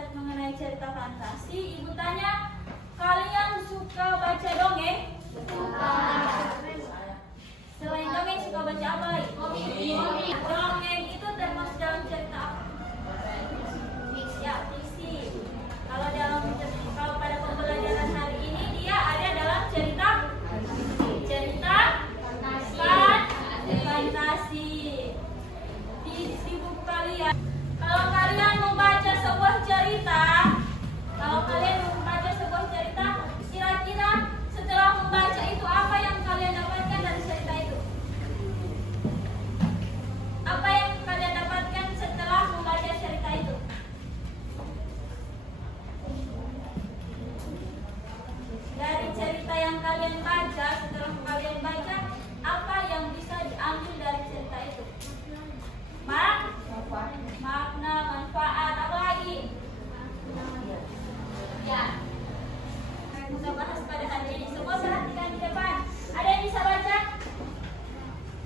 belajar mengenai cerita fantasi, Ibu tanya, kalian suka baca dongeng? Suka. Selain dongeng suka baca apa lagi? Dongeng itu termasuk dalam cerita apa? Ya, fiksi. Kalau pada pembelajaran hari ini dia ada dalam cerita fantasi. Di buku kalian, kalau kalian membaca sebuah cerita, kira-kira setelah membaca itu apa yang kalian dapatkan dari cerita itu? Apa yang kalian dapatkan setelah membaca cerita itu? Dari cerita yang kalian baca, setelah kalian baca, apa yang bisa diambil dari cerita itu? Makna, manfaat, apa lagi? Ya, kita bahas pada hari ini. Semua perhatikan di depan. Ada yang bisa baca?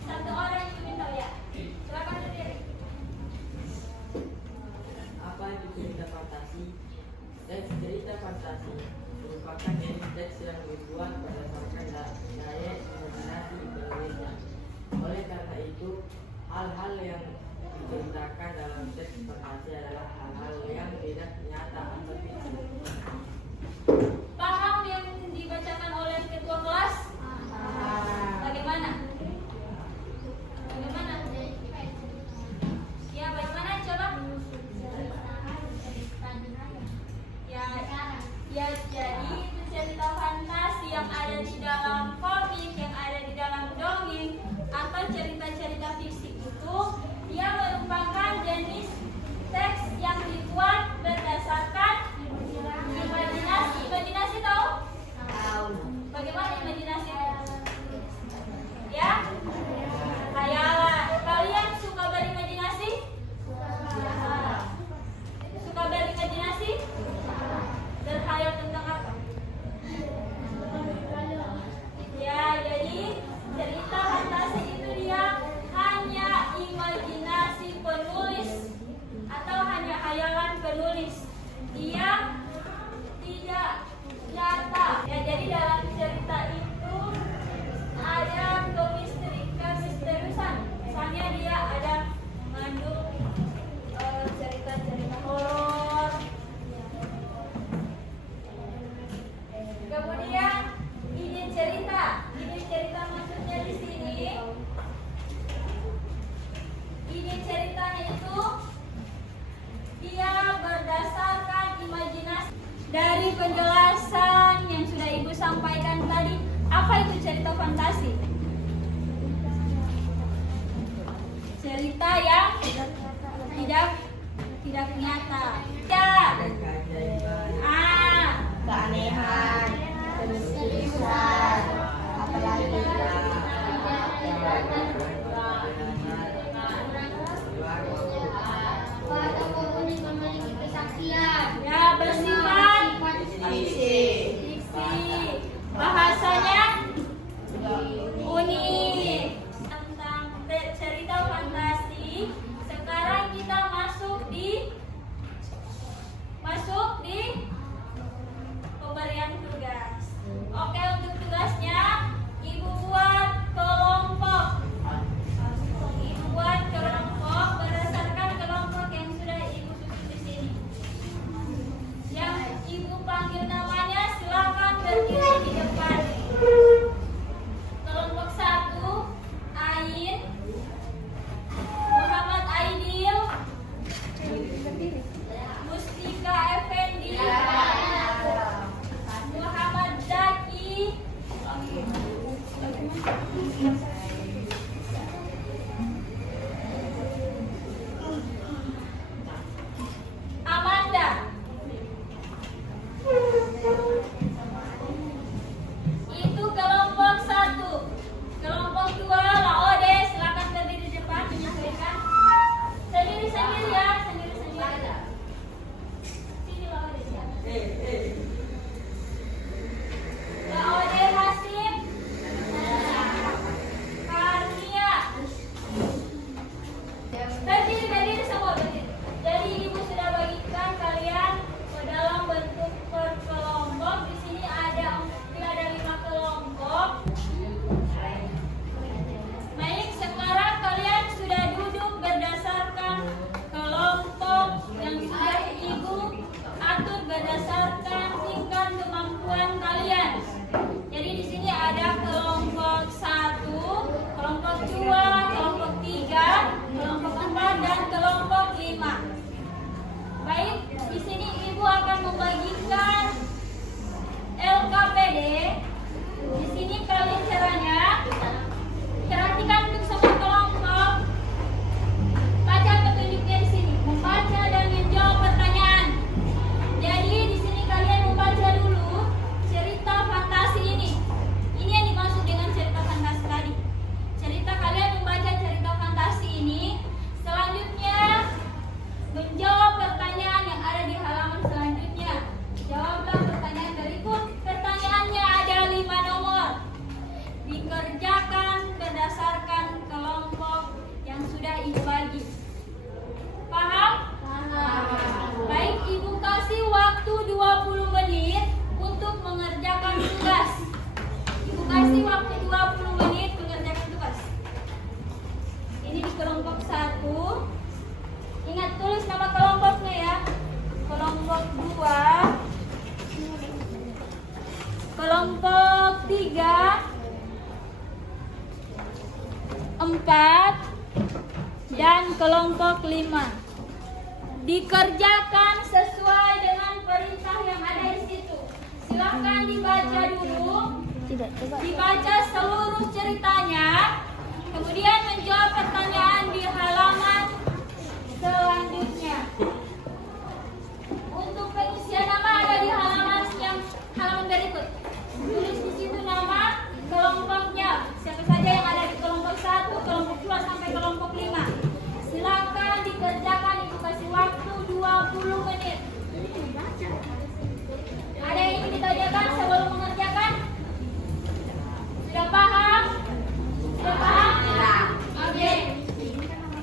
Satu orang yang ingin tahu ya. Silakan berdiri. Apa itu cerita fantasi? Teks cerita fantasi merupakan teks yang dibuat berdasarkan daya imajinasi penulisnya. Oleh karena itu, hal-hal yang diceritakan dalam teks fantasi adalah hal-hal yang tidak nyata atau fiksi. Paham yang dibacakan oleh ketua kelas? Bagaimana? Ya, bagaimana coba? Ya, jadi itu cerita fantasi yang ada di dalam komik, yang ada di dalam dongeng atau cerita-cerita fiksi itu, dia merupakan jenis teks yang dibuat berdasarkan imajinasi. Imajinasi tahu? Tahu. Bagaimana imajinasi? Ya? Hayalan. Kalian suka berimajinasi? Suka berimajinasi? Berkhayal tentang apa? Ya, jadi cerita fantasi itu dia hanya imajinasi penulis atau hanya khayalan penulis. Dia tidak nyata. Ya, jadi dalam cerita itu ada kemisteriusan. Misalnya dia ada mengandung cerita-cerita horor. Kemudian ide cerita maksudnya di sini. Ide ceritanya itu dia berdasarkan imajinasi. Dari penjelasan yang sudah Ibu sampaikan tadi, apa itu cerita fantasi? Cerita yang tidak nyata. Ya. Keanehan, kemisteriusan, apalagi ya, bersifat fiksi. Bahasanya unik. Tentang cerita fantasi, sekarang kita masuk di pemberian tugas. Oke, untuk tugasnya Ibu buat kelompok. 3, 4, dan kelompok 5. Dikerjakan sesuai dengan perintah yang ada di situ. Silakan dibaca dulu. Dibaca seluruh ceritanya. Kemudian menjawab pertanyaan di halaman selanjutnya. Untuk pengisian nama ada di halaman berikut. Tulis di situ nama kelompoknya. Siapa saja yang ada di kelompok 1, kelompok 2 sampai kelompok 5. Silakan dikerjakan, Ibu kasih waktu 20 menit. Ada yang ingin ditanyakan sebelum mengerjakan? Sudah paham? Sudah paham? Oke.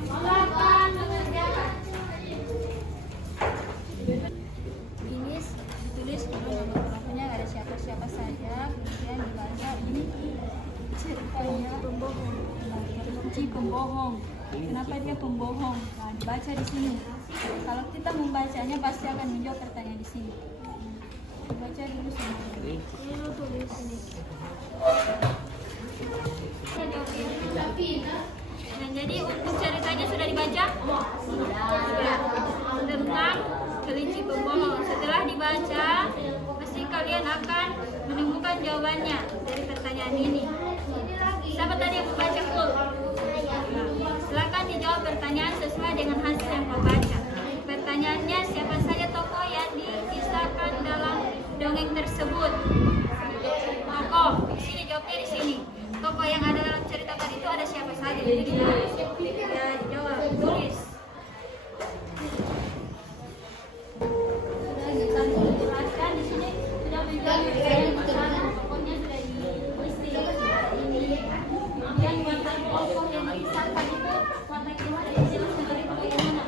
Silakan mengerjakan. Ini ditulis nama-namanya, ada siapa-siapa saja, kemudian dibaca ini ceritanya pembohong. Kenapa dia pembohong? Nah, dibaca di sini. Kalau kita membacanya pasti akan menjawab pertanyaan di sini. Baca dulu semua. Tulis ini. Nah, jadi untuk ceritanya sudah dibaca? Sudah. Tentang kelinci pembohong. Setelah dibaca, pasti kalian akan menemukan jawabannya dari pertanyaan ini. Siapa tadi yang membaca full? Silakan dijawab pertanyaan sesuai dengan hasil yang kau baca. Pertanyaannya, siapa saja tokoh yang dikisahkan dalam dongeng tersebut? Tokoh, di sini jawabnya di sini. Tokoh yang ada dalam cerita tadi itu ada siapa saja? Jadi kita dijawab, tulis. Sudah kita jelaskan di sini sudah menjawab masalah tokohnya sudah ditulis di ini. Kemudian watak tokoh yang dikisahkan itu watak gimana? Dijelaskan dari bagaimana?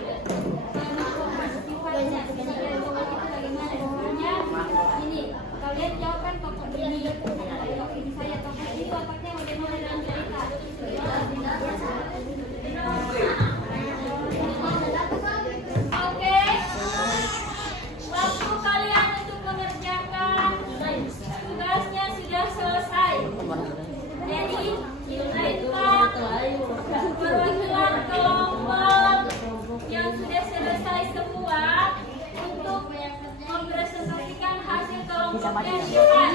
Sifatnya, jadi tokoh itu bagaimana? Misalnya ini, kalian jawabkan tokoh ini. Saya tokoh ini wataknya bagaimana dalam cerita? Oke. Waktu kalian untuk mengerjakan tugasnya sudah selesai. Jadi minta perwakilan kelompok yang sudah selesai semua untuk mempresentasikan hasil kelompoknya di depan.